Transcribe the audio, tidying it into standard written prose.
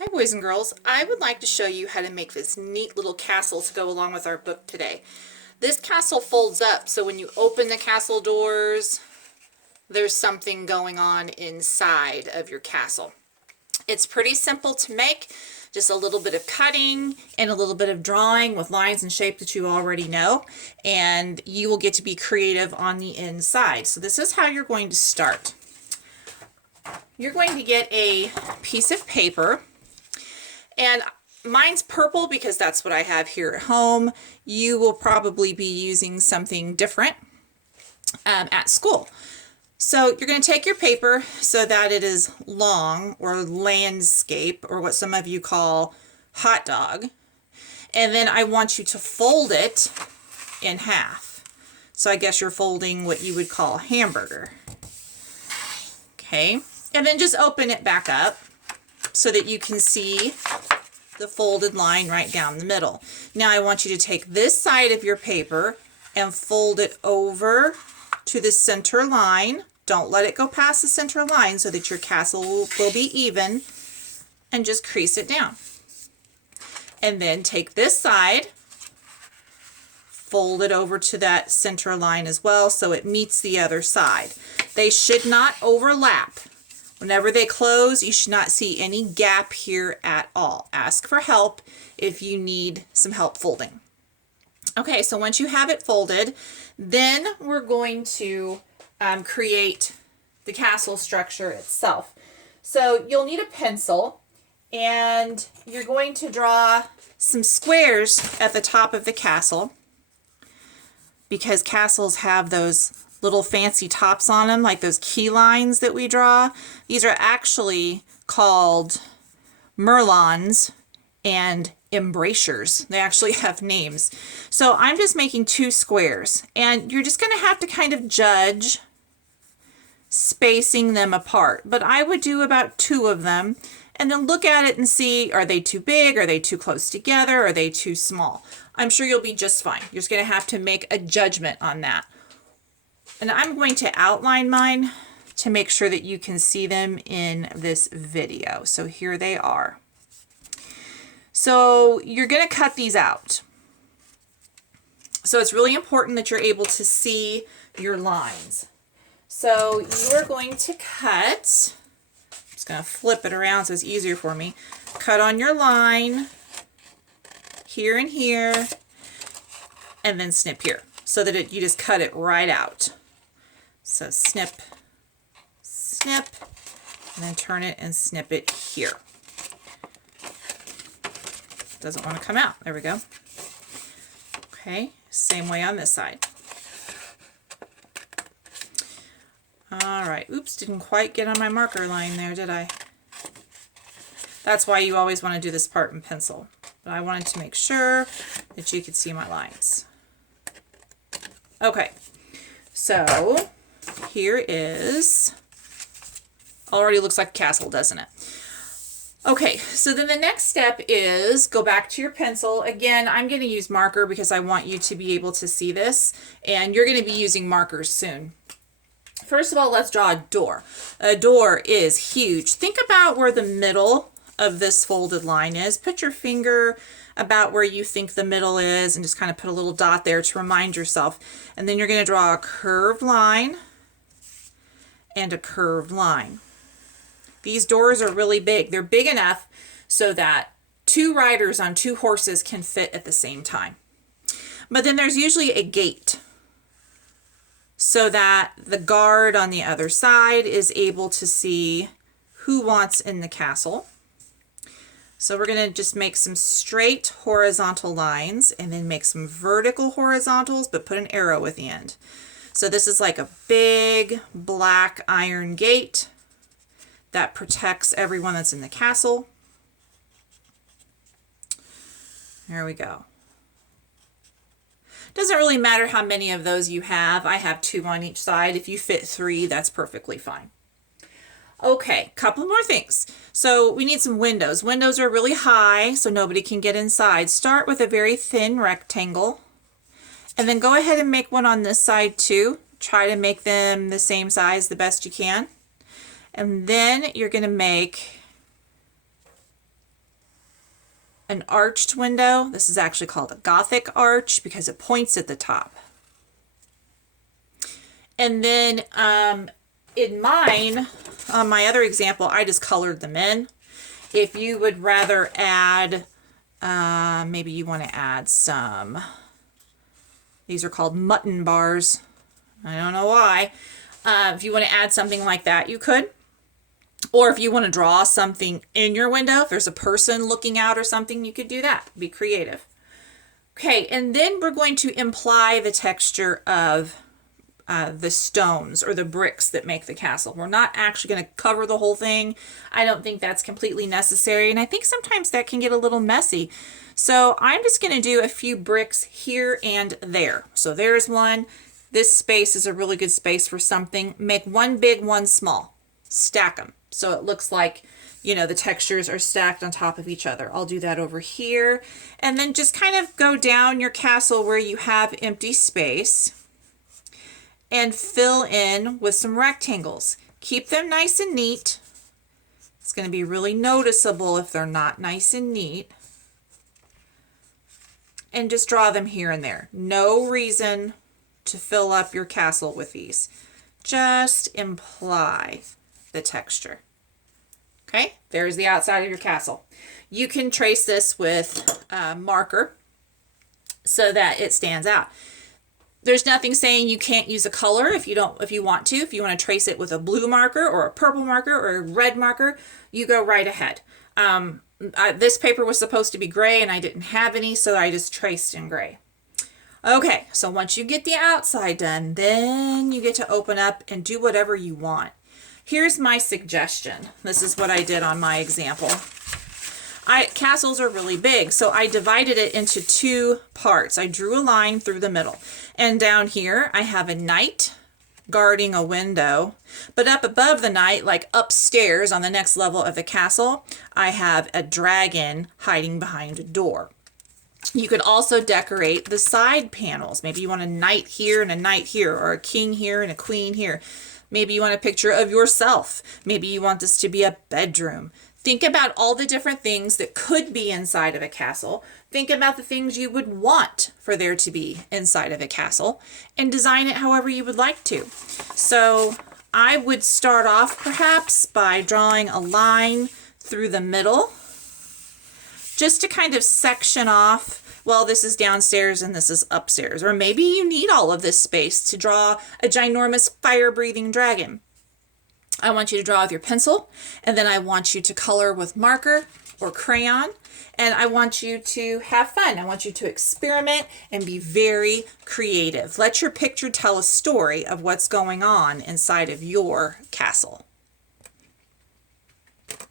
Hi boys and girls, I would like to show you how to make this neat little castle to go along with our book today. This castle folds up, so when you open the castle doors, there's something going on inside of your castle. It's pretty simple to make, just a little bit of cutting and a little bit of drawing with lines and shape that you already know, and you will get to be creative on the inside. So this is how you're going to start. You're going to get a piece of paper, and mine's purple because that's what I have here at home. You will probably be using something different at school. So you're going to take your paper so that it is long, or landscape, or what some of you call hot dog. And then I want you to fold it in half. So I guess you're folding what you would call hamburger. Okay. And then just open it back up so that you can see the folded line right down the middle. Now I want you to take this side of your paper and fold it over to the center line. Don't let it go past the center line so that your castle will be even, and just crease it down. And then take this side, fold it over to that center line as well so it meets the other side. They should not overlap. Whenever they close, you should not see any gap here at all. Ask for help if you need some help folding. Okay, so once you have it folded, then we're going to create the castle structure itself. So you'll need a pencil, and you're going to draw some squares at the top of the castle, because castles have those little fancy tops on them, like those key lines that we draw. These are actually called merlons and embrasures. They actually have names. So I'm just making two squares, and you're just going to have to kind of judge spacing them apart. But I would do about two of them, and then look at it and see, are they too big? Are they too close together? Are they too small? I'm sure you'll be just fine. You're just going to have to make a judgment on that. And I'm going to outline mine to make sure that you can see them in this video. So here they are. So you're going to cut these out. So it's really important that you're able to see your lines. So you're going to cut, I'm just going to flip it around so it's easier for me. Cut on your line here and here, and then snip here so that you just cut it right out. So snip, snip, and then turn it and snip it here. Doesn't want to come out. There we go. Okay, same way on this side. All right, oops, didn't quite get on my marker line there, did I? That's why you always want to do this part in pencil. But I wanted to make sure that you could see my lines. Okay, so here is, already looks like a castle, doesn't it? Okay, so then the next step is go back to your pencil. Again, I'm going to use marker because I want you to be able to see this, and you're going to be using markers soon. First of all, let's draw a door. A door is huge. Think about where the middle of this folded line is. Put your finger about where you think the middle is and just kind of put a little dot there to remind yourself. And then you're going to draw a curved line and a curved line. These doors are really big. They're big enough so that two riders on two horses can fit at the same time. But then there's usually a gate so that the guard on the other side is able to see who wants in the castle. So we're going to just make some straight horizontal lines and then make some vertical horizontals, but put an arrow at the end. So this is like a big black iron gate that protects everyone that's in the castle. There we go. Doesn't really matter how many of those you have. I have two on each side. If you fit three, that's perfectly fine. Okay, couple more things. So we need some windows. Windows are really high, so nobody can get inside. Start with a very thin rectangle, and then go ahead and make one on this side too. Try to make them the same size the best you can. And then you're going to make an arched window. This is actually called a Gothic arch because it points at the top. And then in mine, on my other example, I just colored them in. If you would rather add, maybe you want to add some, these are called mutton bars. I don't know why. If you want to add something like that, you could. Or if you want to draw something in your window, if there's a person looking out or something, you could do that. Be creative. Okay, and then we're going to imply the texture of the stones or the bricks that make the castle. We're not actually going to cover the whole thing. I don't think that's completely necessary, and I think sometimes that can get a little messy. So I'm just going to do a few bricks here and there. So there's one. This space is a really good space for something. Make one big, one small. Stack them. So it looks like, you know, the textures are stacked on top of each other. I'll do that over here. And then just kind of go down your castle where you have empty space and fill in with some rectangles. Keep them nice and neat. It's going to be really noticeable if they're not nice and neat. And just draw them here and there. No reason to fill up your castle with these. Just imply the texture. Okay, there's the outside of your castle. You can trace this with a marker so that it stands out. There's nothing saying you can't use a color if you want to. If you want to trace it with a blue marker or a purple marker or a red marker, you go right ahead. This paper was supposed to be gray and I didn't have any, so I just traced in gray. Okay, so once you get the outside done, then you get to open up and do whatever you want. Here's my suggestion. This is what I did on my example. Castles are really big, so I divided it into two parts. I drew a line through the middle. And down here, I have a knight guarding a window. But up above the knight, like upstairs on the next level of the castle, I have a dragon hiding behind a door. You could also decorate the side panels. Maybe you want a knight here and a knight here, or a king here and a queen here. Maybe you want a picture of yourself. Maybe you want this to be a bedroom. Think about all the different things that could be inside of a castle. Think about the things you would want for there to be inside of a castle and design it however you would like to. So I would start off perhaps by drawing a line through the middle just to kind of section off, well, this is downstairs and this is upstairs. Or maybe you need all of this space to draw a ginormous fire-breathing dragon. I want you to draw with your pencil, and then I want you to color with marker or crayon, and I want you to have fun. I want you to experiment and be very creative. Let your picture tell a story of what's going on inside of your castle.